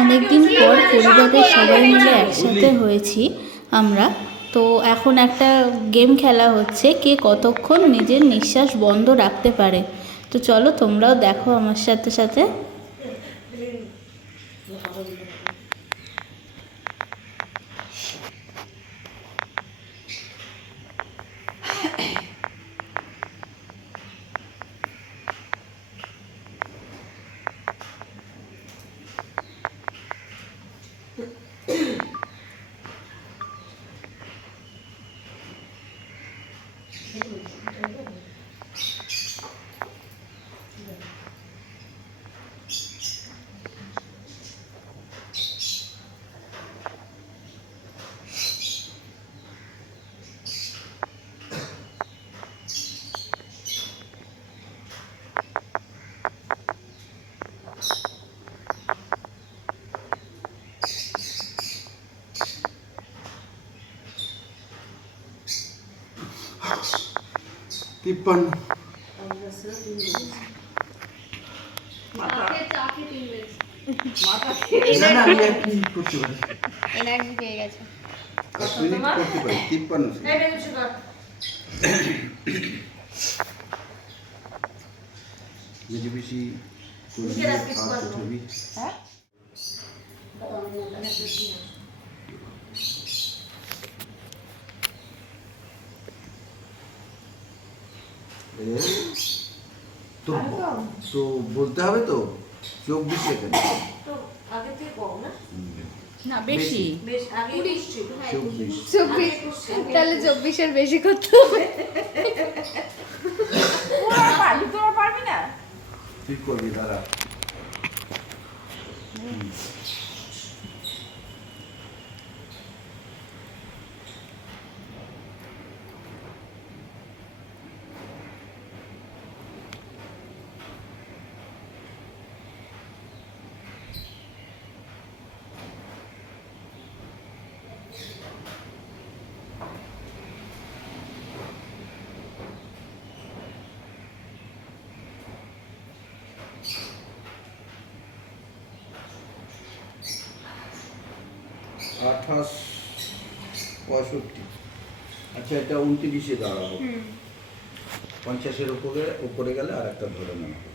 অনেকদিন পর পরিবারের সবাই মিলে একসাথে হয়েছি আমরা। তো এখন একটা গেম খেলা হচ্ছে, কে কতক্ষণ নিজের নিঃশ্বাস বন্ধ রাখতে পারে। তো চলো তোমরাও দেখো আমার সাথে সাথে। তিপ্পান্ন। তো বলতে হবে তো 24 সেকেন্ড না বেশি, 24 তাহলে 24-এর বেশি করতে হবে। তোরা পারবি না? ঠিক করবি দাঁড়া। আঠাশ 65। আচ্ছা এটা 29-এ দাঁড়াবো। 50-এর উপরে গেলে আর একটা ধরে নেওয়া হবে।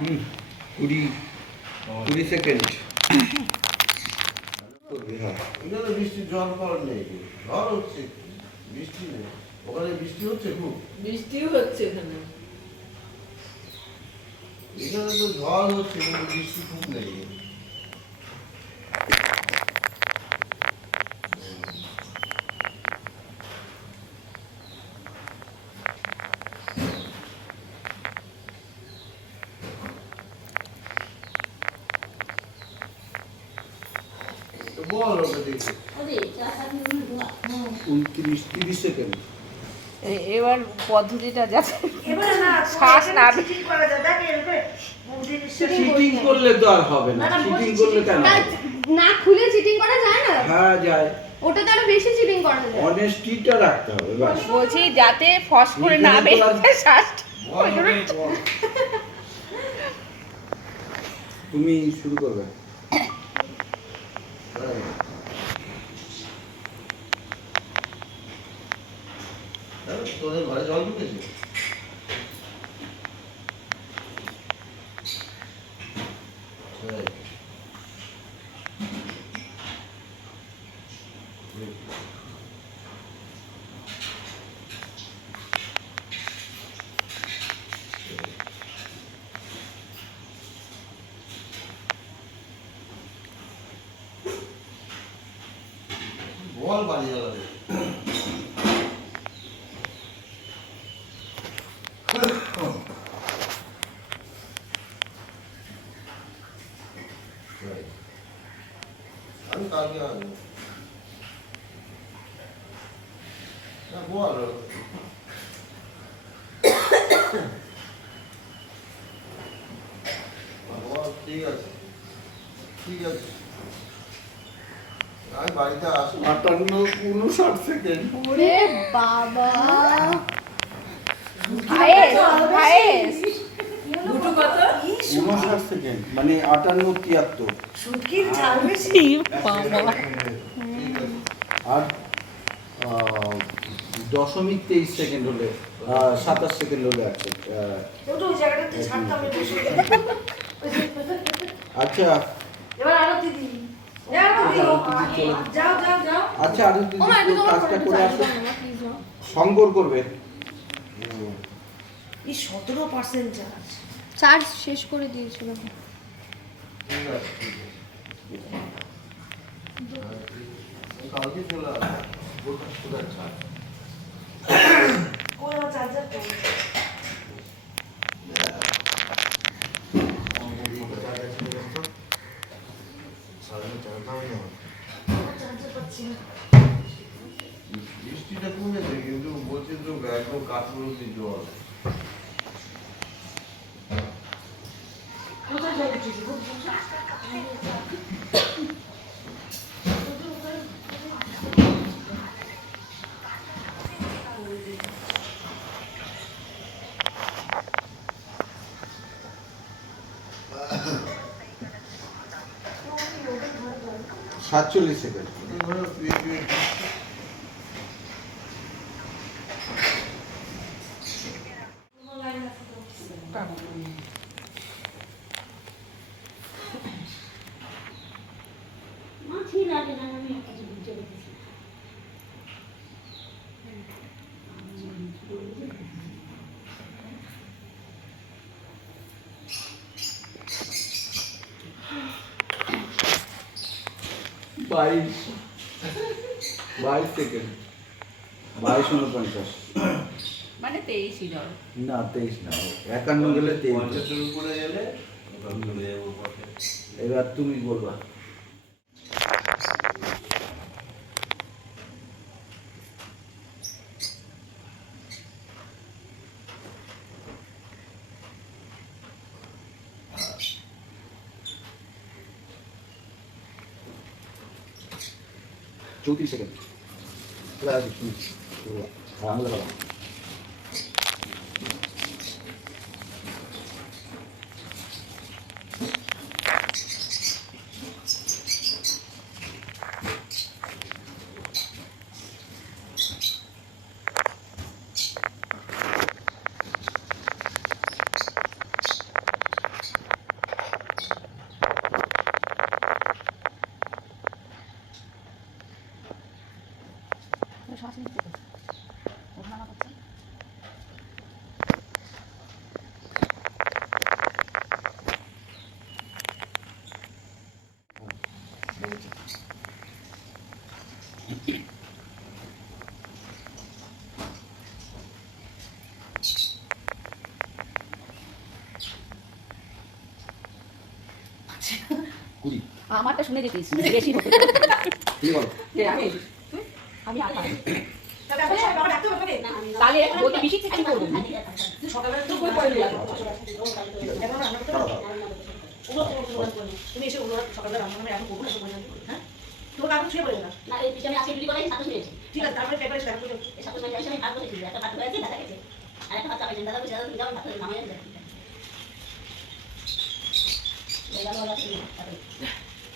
হুম 20 সেকেন্ড। এখানে বৃষ্টির জল পড় নেই, ঝড় হচ্ছে, বৃষ্টি নেই। ওখানে বৃষ্টি হচ্ছে খুব? বৃষ্টিও হচ্ছে এখানে। এখানে তো ঝড় হচ্ছে কিন্তু বৃষ্টি খুব নেই। বল ওকে দেখি। 29-30 সেকেন্ড। এবার পদ্ধতিটা যাচ্ছে, এবারে না শ্বাস না চিটিং করা যায় দেখ এরকম জিনিসটা চিটিং করলে তো আর হবে না। চিটিং করলে কেন না, হবে? না খুলে চিটিং করা যায় না। হ্যাঁ যায়। ওটা তো আরো বেশি চিটিং করা যায়। অনেস্টিটা রাখতে হবে বাস। বলছি যাতে ফস করে না বেরোয় শ্বাস। তুমি শুরু করবে। তোদের ঘরে জল ঢুকেছে? বল বাড়ি যাবে। আমি কালকে আসবো। বলো ঠিক আছে ঠিক আছে আমি বাড়িতে আসবো 58 সেকেন্ড ওরে বাবা হায়েস্ট হায়েস্ট দুটো কত 59 সেকেন্ড মানে 58 73 শুটকির ঝাল বেশি আর 0.23 সেকেন্ড হলে 27 সেকেন্ড হলে আছে ওটা ওই জায়গাটাতে ছাড়তাম আমি বসে আচ্ছা এবার আরো দিদি যাও যাও যাও আচ্ছা আর যদি ও মা একটু তুমি কাজটা করে আসো প্লিজ না সংগর করবে এই 17% চার্জ চার্জ শেষ করে দিয়েছিল ঠিক আছে কালকে চলে আসবো কোথায় ছাড় কোন চার্জার তো চার্জার পাচ্ছি না বৃষ্টিটা কমেছে কিন্তু বলছে তো একদম কাঠগুলো জল কোথায় যাবে ঠিক সাতচল্লিশ সেকেন্ড বাইশ সেকেন্ড 22:49 মানে 23ই ধরো না 23 না 51 গেলে 23 পঞ্চাশের উপরে গেলে ওখানে চলে যাবো পথে এবার তুমি বলবা চৌত্রিশ সেকেন্ড বাংলা বলা কুড়ি আমারটা শুনে যেতিস বেশি হতো তুমি বলো আমি আর পারি। তবে আপনি সবাই বাবা ডাকতে হবে না তাহলে বলতে বেশি থেকে কি করবো সকালবেলা তো বই পড়ে নিলাম এখন রান্না করতে পারো তুমি এসে ওগুলো সকালবেলা রান্না করে এখন করবো না হ্যাঁ তোমাকে এখন শুয়ে পড়ে না না এই পিছনে আজকে ভিডিও করাই সাথে শুনেছি ঠিক আছে তারপরে পেপারে স্ট্যাম্প করে এই সাথে শুনেছি আমি ভাত করেছি একটা ভাত করেছি দাদা গেছে আর একটা ভাত চাপাইছেন দাদা বলছে দাদা তুমি যাবেন ভাত করে নামাই যাবে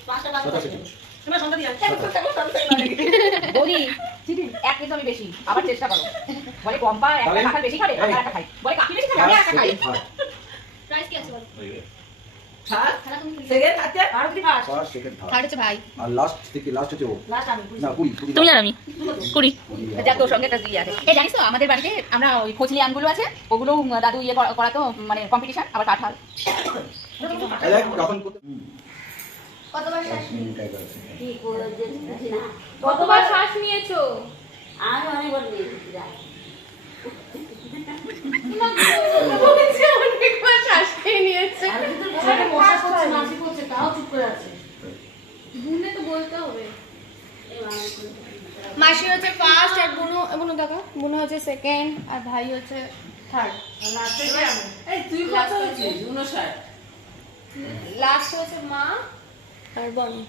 পাঁচটা ভাত করেছি তোমরা সন্ধ্যা দিয়ে বলি এক কিন্তু আমি বেশি আবার চেষ্টা করো বলে কম্পা একটা কাঁঠাল বেশি খাবে আমরা একটা খাই বলে কাকি বেশি খাবে আমি একটা খাই প্রাইস কি আছে বল খেলা তুমি সেকেন্ড থাকতে আর কি পাস ফার্স্ট সেকেন্ড থার্ড হচ্ছে ভাই আর লাস্ট থেকে লাস্ট হচ্ছে ও লাস্ট আমি না কুড়ি কুড়ি তুমি আর আমি কুড়ি যা তোর সঙ্গে একটা দিয়ে আছে এই জানিস তো আমাদের বাড়িতে আমরা ওই খোঁজলি আমগুলো আছে ওগুলো দাদু ইয়ে করাতো মানে কম্পিটিশন আবার কাঁঠাল দেখ তখন কতবার শ্বাস মিনিট এগারো কি করে যে বুঝি না কতবার শ্বাস নিয়েছো আমি অনেকবার নিয়েছি যা বলছে অনেকবার শ্বাস খেয়ে নিয়েছে আর কিন্তু বসাটা মশা করছে মাছি করছে তাও চুপ করে আছে গুনে তো বলতে হবে এই মানে মাসি হচ্ছে ফার্স্ট আর বুনু বুনু দেখো বুনু হচ্ছে সেকেন্ড আর ভাই হচ্ছে থার্ড এই তুই কত হয়েছিস 59 লাস্ট হচ্ছে মা আর বনি